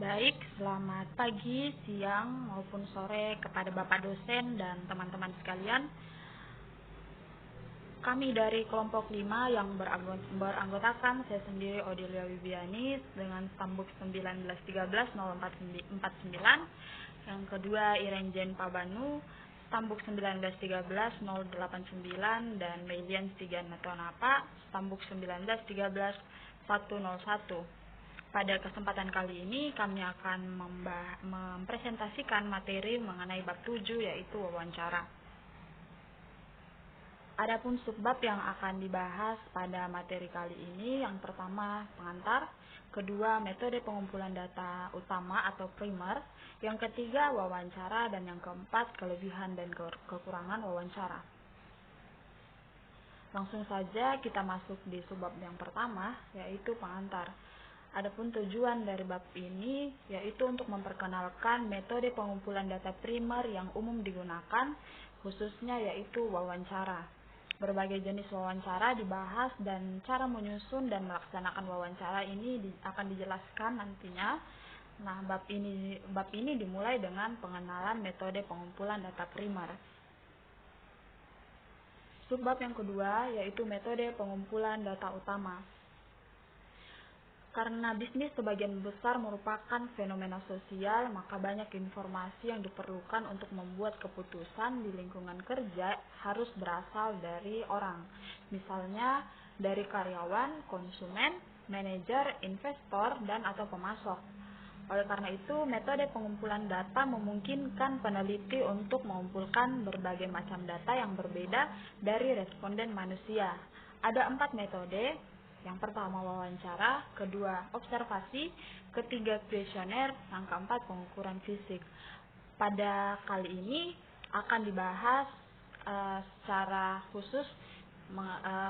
Baik, selamat pagi, siang, maupun sore kepada Bapak dosen dan teman-teman sekalian. Kami dari kelompok 5 yang beranggotakan saya sendiri Odelia Wibiani dengan stambuk 1913-0449, yang kedua Irenjen Pabanu, stambuk 1913-089, dan Meilian Stigan Natonapa, stambuk 1913-101. Pada kesempatan kali ini kami akan mempresentasikan materi mengenai bab 7, yaitu wawancara. Adapun subbab yang akan dibahas pada materi kali ini, yang pertama pengantar, kedua metode pengumpulan data utama atau primer, yang ketiga wawancara, dan yang keempat kelebihan dan kekurangan wawancara. Langsung saja kita masuk di subbab yang pertama, yaitu pengantar. Adapun tujuan dari bab ini yaitu untuk memperkenalkan metode pengumpulan data primer yang umum digunakan, khususnya yaitu wawancara. Berbagai jenis wawancara dibahas dan cara menyusun dan melaksanakan wawancara ini akan dijelaskan nantinya. Nah, bab ini dimulai dengan pengenalan metode pengumpulan data primer. Subbab yang kedua yaitu metode pengumpulan data utama. Karena bisnis sebagian besar merupakan fenomena sosial, maka banyak informasi yang diperlukan untuk membuat keputusan di lingkungan kerja harus berasal dari orang. Misalnya dari karyawan, konsumen, manajer, investor, dan atau pemasok. Oleh karena itu, metode pengumpulan data memungkinkan peneliti untuk mengumpulkan berbagai macam data yang berbeda dari responden manusia. Ada 4 metode. Yang pertama wawancara, kedua observasi, ketiga kuesioner, yang keempat pengukuran fisik. Pada kali ini akan dibahas secara khusus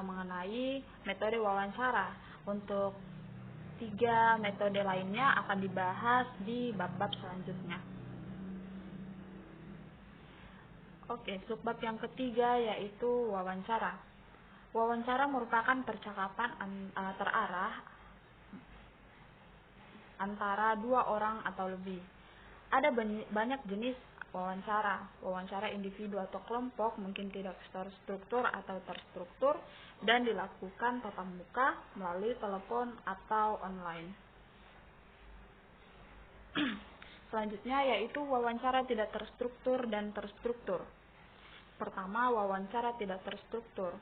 mengenai metode wawancara. Untuk 3 metode lainnya akan dibahas di bab-bab selanjutnya. Oke, subbab yang ketiga yaitu wawancara. Wawancara merupakan percakapan terarah antara 2 orang atau lebih. Ada banyak jenis wawancara. Wawancara individu atau kelompok mungkin tidak terstruktur atau terstruktur dan dilakukan tatap muka, melalui telepon atau online. Selanjutnya yaitu wawancara tidak terstruktur dan terstruktur. Pertama, wawancara tidak terstruktur.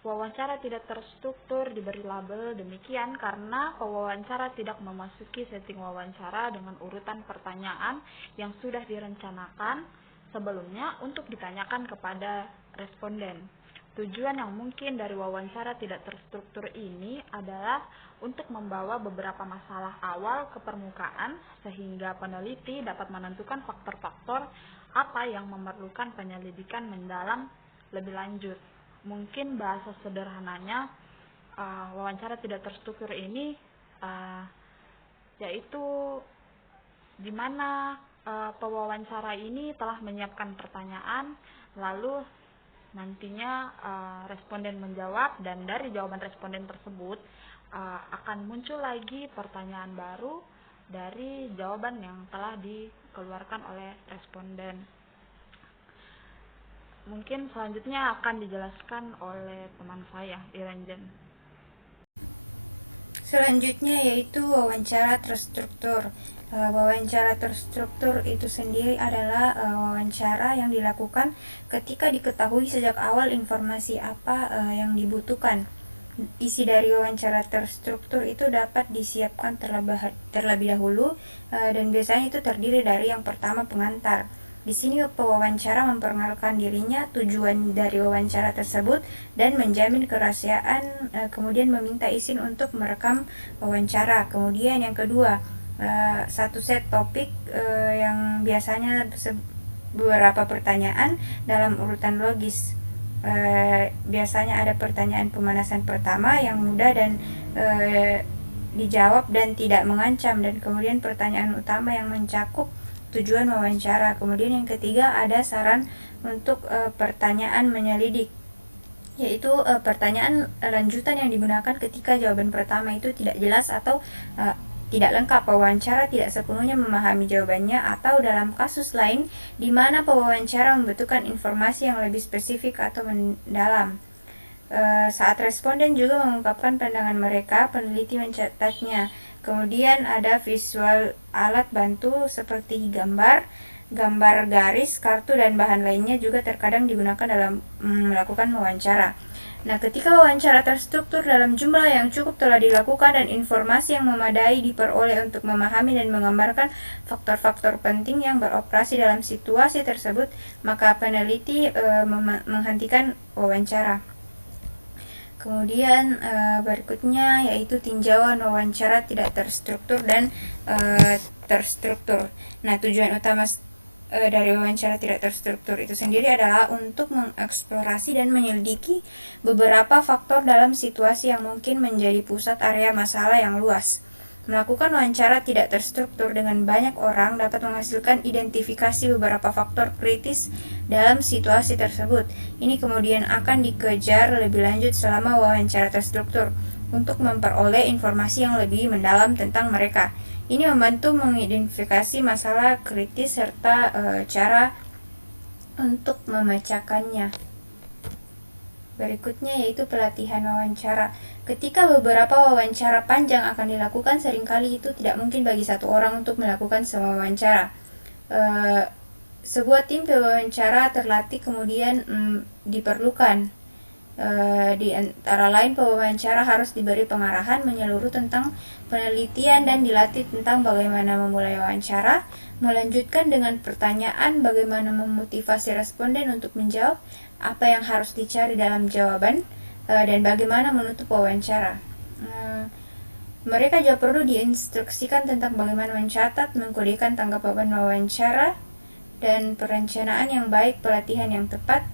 Wawancara tidak terstruktur diberi label demikian karena pewawancara tidak memasuki setting wawancara dengan urutan pertanyaan yang sudah direncanakan sebelumnya untuk ditanyakan kepada responden. Tujuan yang mungkin dari wawancara tidak terstruktur ini adalah untuk membawa beberapa masalah awal ke permukaan sehingga peneliti dapat menentukan faktor-faktor apa yang memerlukan penyelidikan mendalam lebih lanjut. Mungkin bahasa sederhananya wawancara tidak terstruktur ini yaitu di mana pewawancara ini telah menyiapkan pertanyaan, lalu nantinya responden menjawab, dan dari jawaban responden tersebut akan muncul lagi pertanyaan baru dari jawaban yang telah dikeluarkan oleh responden. Mungkin selanjutnya akan dijelaskan oleh teman saya, Irenjen. Selanjutnya yaitu wawancara terstruktur. Wawancara terstruktur itu sendiri adalah wawancara yang dilakukan ketika diketahui sejak awal informasi apa yang dibutuhkan. Isi dari wawancara terstruktur itu dapat disiapkan terlebih dahulu dan biasanya itu terdiri dari yang pertama pengantar. Di sini pewawancara memperkenalkan dirinya, tujuan dari wawancara tersebut, dan menjamin kerahasiaan, kemudian meminta izin untuk merekam wawancara. Kemudian yang kedua, satu set topik yang biasanya beberapa pertanyaan dalam urutan logis. Biasanya ada pertanyaan pemanasan pertama yang mudah dan dijawab dan tidak mengancam, dan kemudian pertanyaan utama yang mencakup tujuan wawancara. Kemudian yang ketiga ada saran untuk pertanyaan menyelidik, yaitu pertanyaan lanjutan yang digunakan ketika jawaban pertama itu tidak jelas atau tidak lengkap, pewawancara tidak sepenuhnya memahami jawabannya, atau dalam kasus lain di mana pewawancara membutuhkan informasi yang lebih spesifik atau mendalam. Saat responden juga mengungkapkan pandangan mereka, peneliti mencatatnya. Kemudian ada visual alat bantu seperti gambar garis, kartu, dan bahan lainnya juga terkadang digunakan dalam melakukan wawancara. Nah, ketika wawancara terstruktur dalam jumlah yang cukup telah dilakukan dan informasi yang memadai diperoleh untuk memahami dan menggambarkan faktor-faktor penting yang beroperasi dalam situasi tersebut, maka peneliti menghentikan wawancara. Kemudian berikutnya yaitu tinjauan wawancara tidak terstruktur dan terstruktur. Nah, tujuan utama dari wawancara tidak terstruktur itu sendiri adalah untuk mengeksplorasi dan menyelidiki beberapa faktor dalam situasi yang mungkin menjadi pusat area masalah yang luas. Melakukan wawancara tidak terstruktur dengan banyak orang dapat menghasilkan identifikasi beberapa faktor kritis dalam situasi tersebut. Ini kemudian akan dikejar lebih lanjut selama wawancara terstruktur untuk memperoleh informasi yang lebih mendalam tentang mereka. Ini membantu mengidentifikasi masalah kritis serta cara untuk memecahkannya. Berikutnya yaitu pelatihan wawancara. Ketika beberapa wawancara panjang akan dilakukan, seringkali itu tidak mungkin bagi satu orang untuk melakukan semua wawancara. Sebuah tim pewawancara terlatih kemudian diperlukan. Di antara lain, pewawancara harus diberi pengarahan menyeluruh tentang penelitian dan dilatih tentang bagaimana memulai wawancara, melanjutkan dengan pertanyaan bagaimana memotivasi responden untuk menjawab, apa yang harus dicari dalam jawaban, dan bagaimana menutup wawancara. Mereka juga perlu diinstruksikan tentang bagaimana mencatat, mengkodekan tanggapan wawancara, dan perencanaan yang baik. Pelatihan yang tepat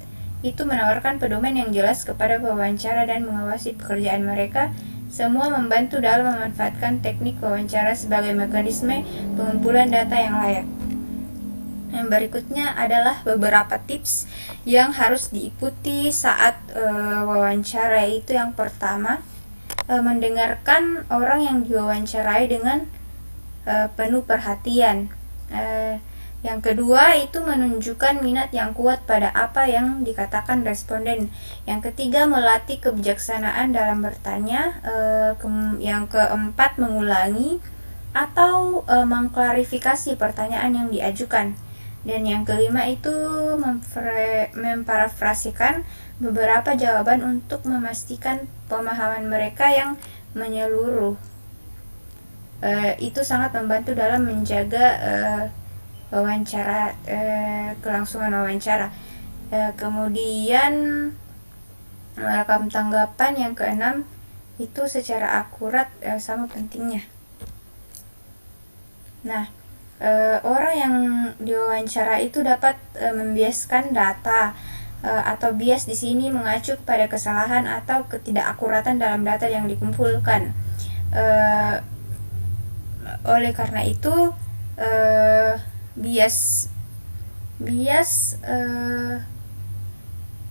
itu menawarkan pedoman yang jelas kepada pewawancara dan mengawasi pekerjaan mereka. Semua membantu dalam memanfaatkan teknik wawancara sebagai mekanisme pengumpulan data yang layak. Yang berikutnya adalah beberapa tips yang harus diikuti saat wawancara. Itu yang pertama, mendengarkan orang yang diwawancarai dengan penuh perhatian. Yang kedua itu menunjukkan minat yang kuat pada apa yang dikatakan responden. Yang ketiga, melatih kebijaksanaan dalam bertanya. Yang keempat, mengulangi atau mengklarifikasi pertanyaan yang diajukan. Dan yang kelima itu memparafrasikan beberapa jawaban untuk memastikan pemahaman mereka yang menyeluruh. Itu sangat membantu dalam menjaga wawancara, kelangsungan wawancara. Kemudian merekam tanggapan. Yang keenam itu secara akurat sama pentingnya. Nah, orang yang diwawancara itu dapat membiaskan data atau bias di sini mengacu pada kesalahan atau ketidakakuratan dalam data yang dikumpulkan. Oleh karena itu bias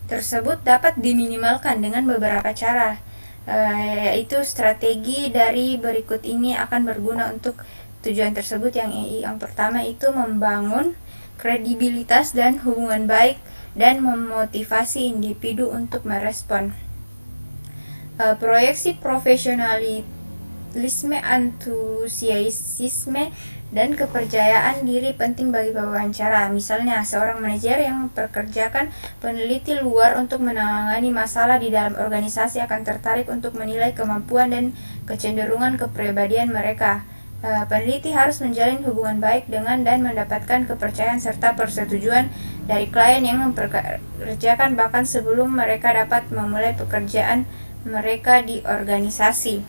tersebut dapat diminimalkan dengan beberapa cara, yaitu strategi dari berikut ini akan berguna untuk tujuan tersebut. Yang pertama itu membangun kredibilitas dan hubungan baik dan memotivasi individu untuk merespon. Proyeksi profesionalisme, antusiasme, dan kepercayaan diri penting bagi pewawancara. Misalnya, seorang manajer yang mempekerjakan peneliti luar untuk menangani masalah di dalam organisasi akan tertarik untuk menilai kemampuan dan kecenderungan kepribadian mereka. Peneliti harus menjalin hubungan baik dengan dan mendapatkan kepercayaan serta persetujuan dari klien yang mempekerjakan bahkan sebelum mereka dapat memulai pekerjaan mereka di organisasi.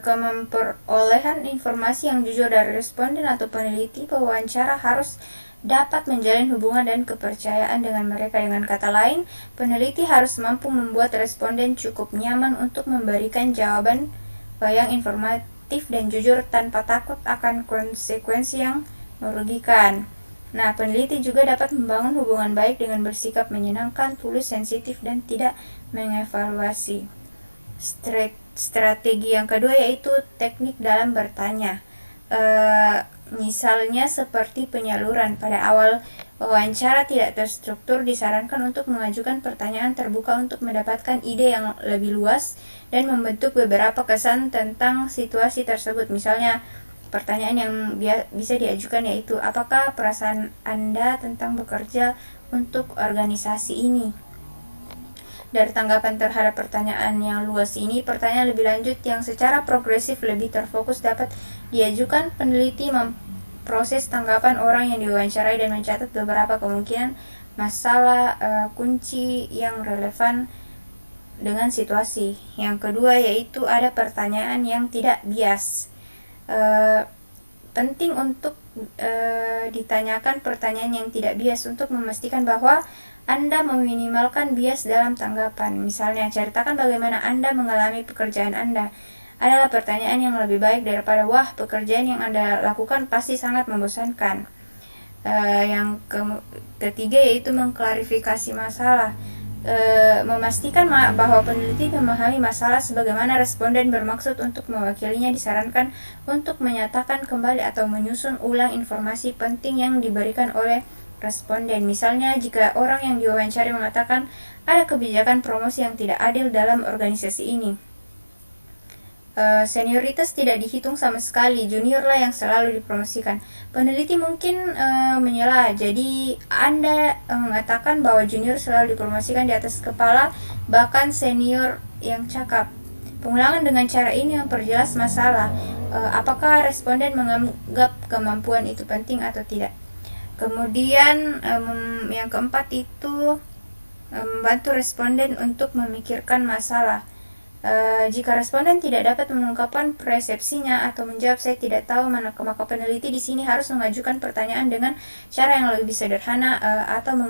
Memperolehan informasi yang jujur dari responden atau peneliti pewawancara harus dapat menjalin hubungan dan kepercayaan dengan mereka. Dengan kata lain, peneliti harus mampu membuat responden cukup nyaman untuk memberikan jawaban yang informatif dan jujur tanpa takut akan konsekuensi yang merugikan. Nah, peneliti juga dapat membangun hubungan baik dengan bersikap menyenangkan, tulus, sensitif, dan tidak mengevaluasi. Strategi yang kedua yaitu teknik dalam bertanya. Misalnya seperti penyaluran. Pada awal wawancara tidak terstruktur, disarankan untuk mengajukan pertanyaan terbuka untuk mendapatkan ide yang lebih luas dan membentuk beberapa kesan tentang situasi tersebut. Misalnya, pertanyaan yang bisa diajukan yaitu, apakah perasaan Anda tentang bekerja untuk organisasi ini? Dari tanggapan terhadap pertanyaan yang luas ini, pertanyaan lebih lanjut yang secara progresif lebih terfokus dapat diajukan. Peneliti memproses tanggapan orang yang diwawancarai dan mencatat beberapa kemungkinan masalah kunci yang relevan dengan situasi. Yang kedua yaitu ada pertanyaan yang tidak bias. Penting untuk ditanyakan pertanyaan yang tidak bias untuk memastikan bahwa Anda meminimalkan bias dalam tanggapan. Misalnya, ceritakan bagaimana Anda mengalami pekerjaan Anda. Adalah pertanyaan yang lebih baik daripada, wah, pekerjaan yang Anda lakukan pasti sangat membosankan. Yang ketiga yaitu mengklarifikasi masalah. Memastikan bahwa peneliti memahami masalah sebagaimana responden bermaksud untuk mewakilinya. Disarankan untuk menyatakan kembali atau menyusun ulang informasi penting yang diberikan oleh responden. Misalnya, jika orang yang diwawancari mengatakan ada kebijakan promosi yang tidak adil dalam organisasi ini, senioritas tidak dihitung sama sekali, juniorlah yang selalu dipromosikan. Peneliti mungkin menyela, jadi Anda mengatakan bahwa junior selalu dipromosikan di atas kepala bahkan senior yang cakap. Pengulangan dengan cara ini memperjelas masalah. Apakah responden menganggap kemampuan itu penting atau tidak? Kemudian yang keempat itu membantu responden untuk memikirkan masalah. Jika responden tidak dapat mengungkapkan persepsinya atau menjawab saya tidak tahu, maka peneliti di sini harus mengajukan pertanyaan dengan cara yang lebih sederhana atau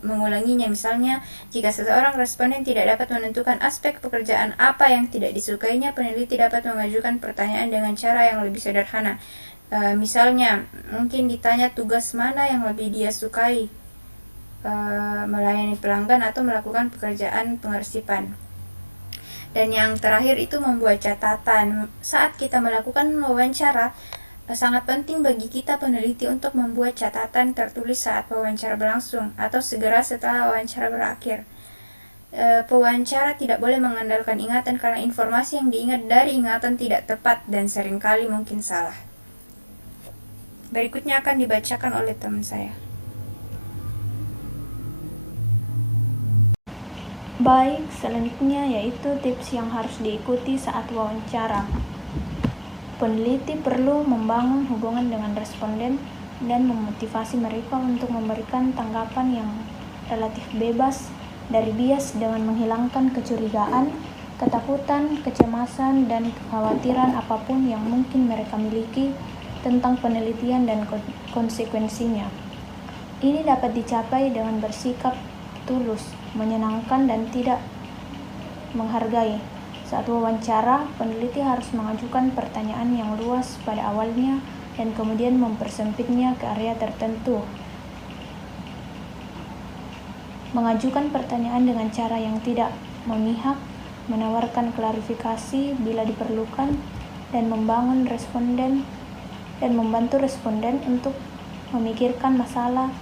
mengulanginya. Misalnya, jika seseorang responden tidak dapat menentukan aspek pekerjaan apa yang tidak disukainya, peneliti dapat mengajukan pertanyaan dengan cara yang lebih sederhana. Misalnya, mungkin ditanya tugas mana yang lebih dia sukai, melayani pelanggan atau melakukan pekerjaan pengarsipan. Dan yang terakhir itu membuat catatan. Saat kita melakukan wawancara, sangat penting bagi kita peneliti untuk membuat catatan tertulis saat wawancara berlangsung atau segera setelah wawancara berakhir. Pewawancara tidak boleh mengandalkan ingatan karena informasi yang diingat dari ingatan tidak tepat dan seringkali mungkin salah. Berikutnya akan dibacakan oleh teman saya. Baik, selanjutnya yaitu tips yang harus diikuti saat wawancara. Peneliti perlu membangun hubungan dengan responden dan memotivasi mereka untuk memberikan tanggapan yang relatif bebas dari bias dengan menghilangkan kecurigaan, ketakutan, kecemasan, dan kekhawatiran apapun yang mungkin mereka miliki tentang penelitian dan konsekuensinya. Ini dapat dicapai dengan bersikap tulus, menyenangkan, dan tidak menghargai. Saat wawancara, peneliti harus mengajukan pertanyaan yang luas pada awalnya dan kemudian mempersempitnya ke area tertentu. Mengajukan pertanyaan dengan cara yang tidak memihak, menawarkan klarifikasi bila diperlukan, dan membantu responden untuk memikirkan masalah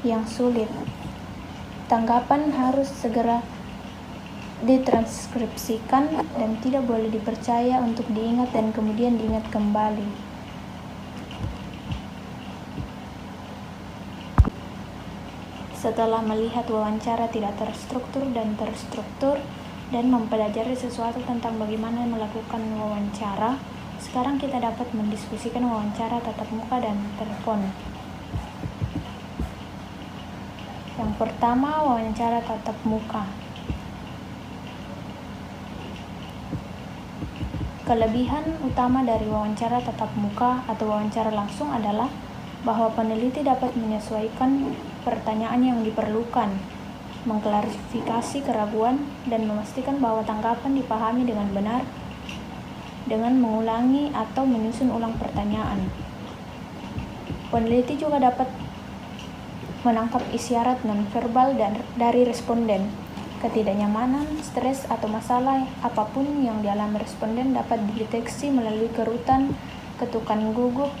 yang sulit. Tanggapan harus segera ditranskripsikan dan tidak boleh dipercaya untuk diingat dan kemudian diingat kembali. Setelah melihat wawancara tidak terstruktur dan terstruktur dan mempelajari sesuatu tentang bagaimana melakukan wawancara, sekarang kita dapat mendiskusikan wawancara tatap muka dan telepon. Yang pertama, wawancara tatap muka. Kelebihan utama dari wawancara tatap muka atau wawancara langsung adalah bahwa peneliti dapat menyesuaikan pertanyaan yang diperlukan, mengklarifikasi keraguan, dan memastikan bahwa tanggapan dipahami dengan benar dengan mengulangi atau menyusun ulang pertanyaan. Peneliti juga dapat menangkap isyarat nonverbal dari responden. Ketidaknyamanan, stres, atau masalah apapun yang dialami responden dapat dideteksi melalui kerutan, ketukan gugup,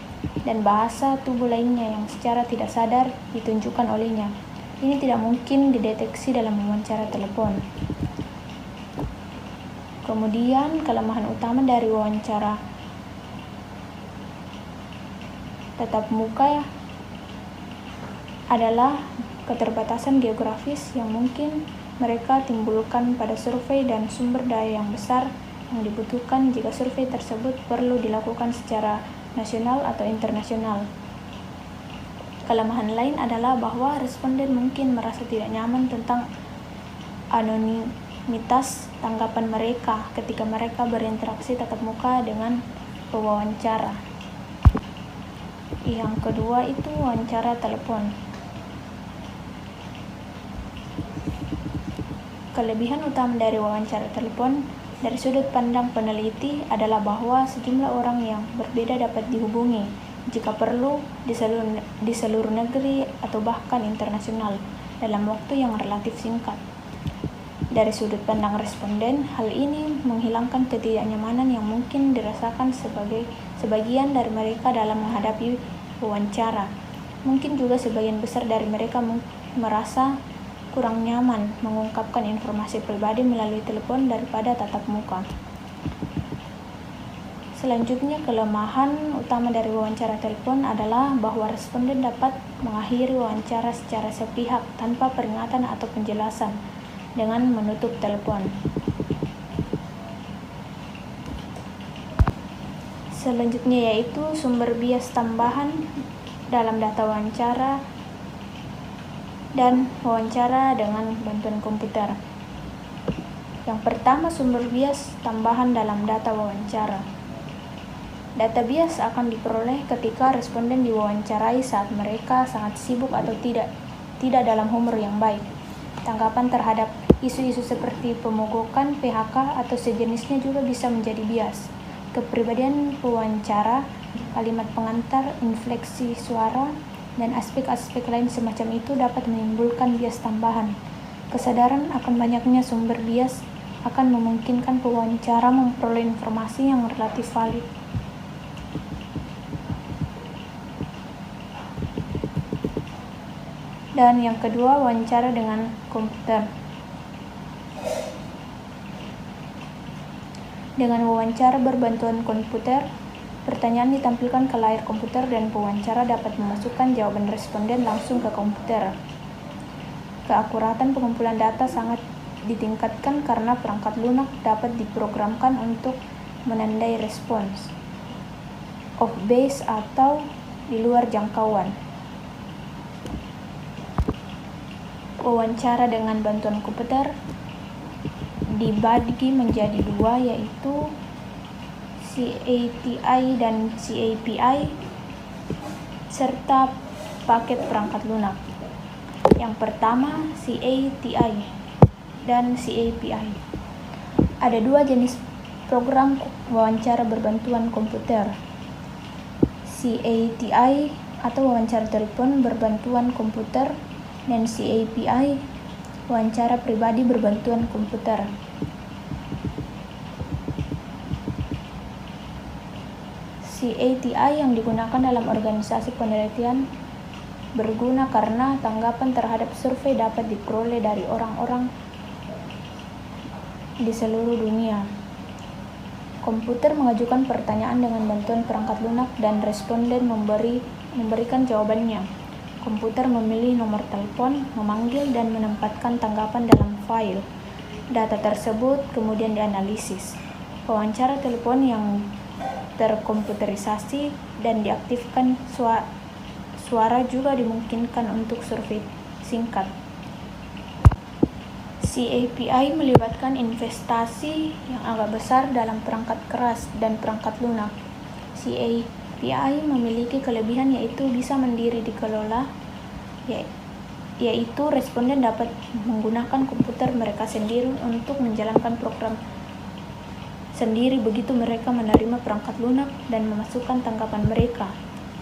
dan bahasa tubuh lainnya yang secara tidak sadar ditunjukkan olehnya. Ini tidak mungkin dideteksi dalam wawancara telepon. Kemudian, kelemahan utama dari wawancara tatap muka adalah keterbatasan geografis yang mungkin mereka timbulkan pada survei dan sumber daya yang besar yang dibutuhkan jika survei tersebut perlu dilakukan secara nasional atau internasional. Kelemahan lain adalah bahwa responden mungkin merasa tidak nyaman tentang anonimitas tanggapan mereka ketika mereka berinteraksi tatap muka dengan pewawancara. Yang kedua itu wawancara telepon. Kelebihan utama dari wawancara telepon dari sudut pandang peneliti adalah bahwa sejumlah orang yang berbeda dapat dihubungi jika perlu di seluruh negeri atau bahkan internasional dalam waktu yang relatif singkat. Dari sudut pandang responden, hal ini menghilangkan ketidaknyamanan yang mungkin dirasakan sebagian dari mereka dalam menghadapi wawancara. Mungkin juga sebagian besar dari mereka merasa kurang nyaman mengungkapkan informasi pribadi melalui telepon daripada tatap muka. Selanjutnya, kelemahan utama dari wawancara telepon adalah bahwa responden dapat mengakhiri wawancara secara sepihak tanpa peringatan atau penjelasan dengan menutup telepon. Selanjutnya yaitu sumber bias tambahan dalam data wawancara dan wawancara dengan bantuan komputer. Yang pertama, sumber bias tambahan dalam data wawancara. Data bias akan diperoleh ketika responden diwawancarai saat mereka sangat sibuk atau tidak dalam humor yang baik. Tanggapan terhadap isu-isu seperti pemogokan, PHK, atau sejenisnya juga bisa menjadi bias. Kepribadian pewawancara, kalimat pengantar, infleksi suara, dan aspek-aspek lain semacam itu dapat menimbulkan bias tambahan. Kesadaran akan banyaknya sumber bias akan memungkinkan pewawancara memperoleh informasi yang relatif valid. Dan yang kedua, wawancara dengan komputer. Dengan wawancara berbantuan komputer, pertanyaan ditampilkan ke layar komputer dan pewawancara dapat memasukkan jawaban responden langsung ke komputer. Keakuratan pengumpulan data sangat ditingkatkan karena perangkat lunak dapat diprogramkan untuk menandai respons off base atau di luar jangkauan. Wawancara dengan bantuan komputer dibagi menjadi dua, yaitu CATI dan CAPI serta paket perangkat lunak. Yang pertama, CATI dan CAPI. Ada dua jenis program wawancara berbantuan komputer. CATI atau wawancara telepon berbantuan komputer dan CAPI wawancara pribadi berbantuan komputer. CATI yang digunakan dalam organisasi penelitian berguna karena tanggapan terhadap survei dapat diperoleh dari orang-orang di seluruh dunia. Komputer mengajukan pertanyaan dengan bantuan perangkat lunak dan responden memberikan jawabannya. Komputer memilih nomor telepon, memanggil, dan menempatkan tanggapan dalam file. Data tersebut kemudian dianalisis. Wawancara telepon yang terkomputerisasi dan diaktifkan suara juga dimungkinkan untuk survei singkat. CAPI melibatkan investasi yang agak besar dalam perangkat keras dan perangkat lunak. CAPI memiliki kelebihan yaitu bisa mandiri dikelola, yaitu responden dapat menggunakan komputer mereka sendiri untuk menjalankan program sendiri begitu mereka menerima perangkat lunak dan memasukkan tanggapan mereka,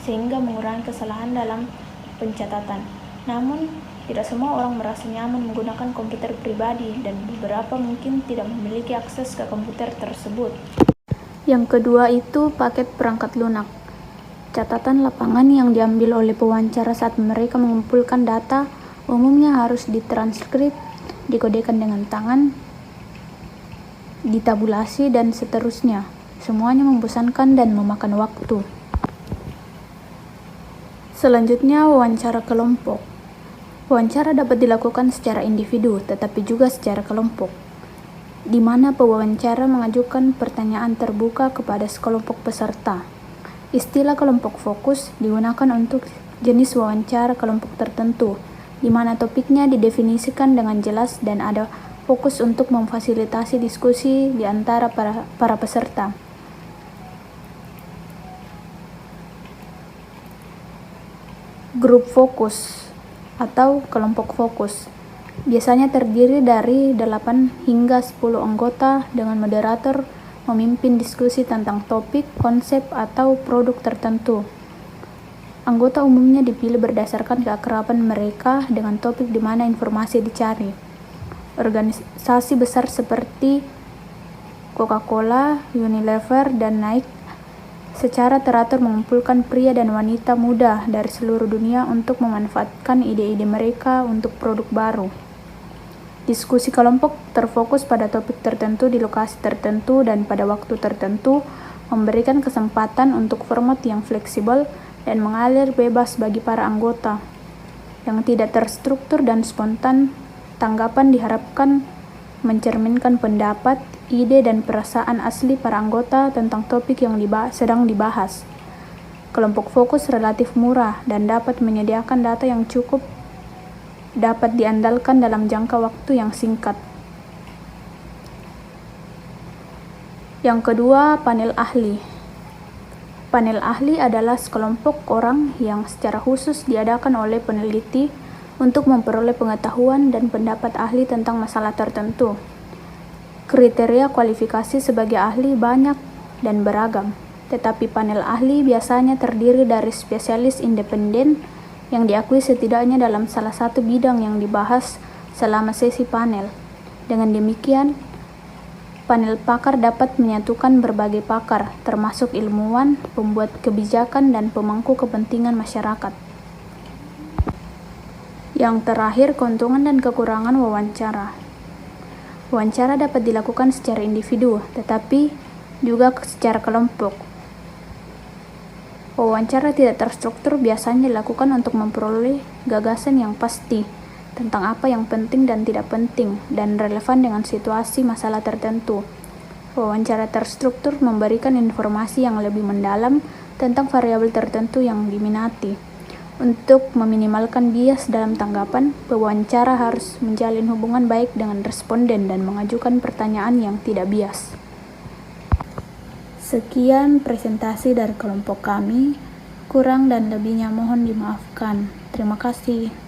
sehingga mengurangi kesalahan dalam pencatatan. Namun, Tidak semua orang merasa nyaman menggunakan komputer pribadi dan beberapa mungkin tidak memiliki akses ke komputer tersebut. Yang kedua itu paket perangkat lunak. Catatan lapangan yang diambil oleh pewawancara saat mereka mengumpulkan data umumnya harus ditranskrip, dikodekan dengan tangan, ditabulasi, dan seterusnya. Semuanya membosankan dan memakan waktu. Selanjutnya, wawancara kelompok. Wawancara dapat dilakukan secara individu, tetapi juga secara kelompok, di mana pewawancara mengajukan pertanyaan terbuka kepada sekelompok peserta. Istilah kelompok fokus digunakan untuk jenis wawancara kelompok tertentu, di mana topiknya didefinisikan dengan jelas dan ada fokus untuk memfasilitasi diskusi di antara para peserta. Grup fokus atau kelompok fokus biasanya terdiri dari 8 hingga 10 anggota dengan moderator memimpin diskusi tentang topik, konsep, atau produk tertentu. Anggota umumnya dipilih berdasarkan keakraban mereka dengan topik di mana informasi dicari. Organisasi besar seperti Coca-Cola, Unilever, dan Nike secara teratur mengumpulkan pria dan wanita muda dari seluruh dunia untuk memanfaatkan ide-ide mereka untuk produk baru. Diskusi kelompok terfokus pada topik tertentu di lokasi tertentu dan pada waktu tertentu, memberikan kesempatan untuk format yang fleksibel dan mengalir bebas bagi para anggota. Yang tidak terstruktur dan spontan, tanggapan diharapkan mencerminkan pendapat, ide, dan perasaan asli para anggota tentang topik yang sedang dibahas. Kelompok fokus relatif murah dan dapat menyediakan data yang cukup dapat diandalkan dalam jangka waktu yang singkat. Yang kedua, panel ahli. Panel ahli adalah sekelompok orang yang secara khusus diadakan oleh peneliti untuk memperoleh pengetahuan dan pendapat ahli tentang masalah tertentu. Kriteria kualifikasi sebagai ahli banyak dan beragam, tetapi panel ahli biasanya terdiri dari spesialis independen yang diakui setidaknya dalam salah satu bidang yang dibahas selama sesi panel. Dengan demikian, panel pakar dapat menyatukan berbagai pakar, termasuk ilmuwan, pembuat kebijakan, dan pemangku kepentingan masyarakat. Yang terakhir, keuntungan dan kekurangan wawancara. Wawancara dapat dilakukan secara individu, tetapi juga secara kelompok. Wawancara tidak terstruktur biasanya dilakukan untuk memperoleh gagasan yang pasti tentang apa yang penting dan tidak penting dan relevan dengan situasi masalah tertentu. Wawancara terstruktur memberikan informasi yang lebih mendalam tentang variabel tertentu yang diminati. Untuk meminimalkan bias dalam tanggapan, pewawancara harus menjalin hubungan baik dengan responden dan mengajukan pertanyaan yang tidak bias. Sekian presentasi dari kelompok kami. Kurang dan lebihnya mohon dimaafkan. Terima kasih.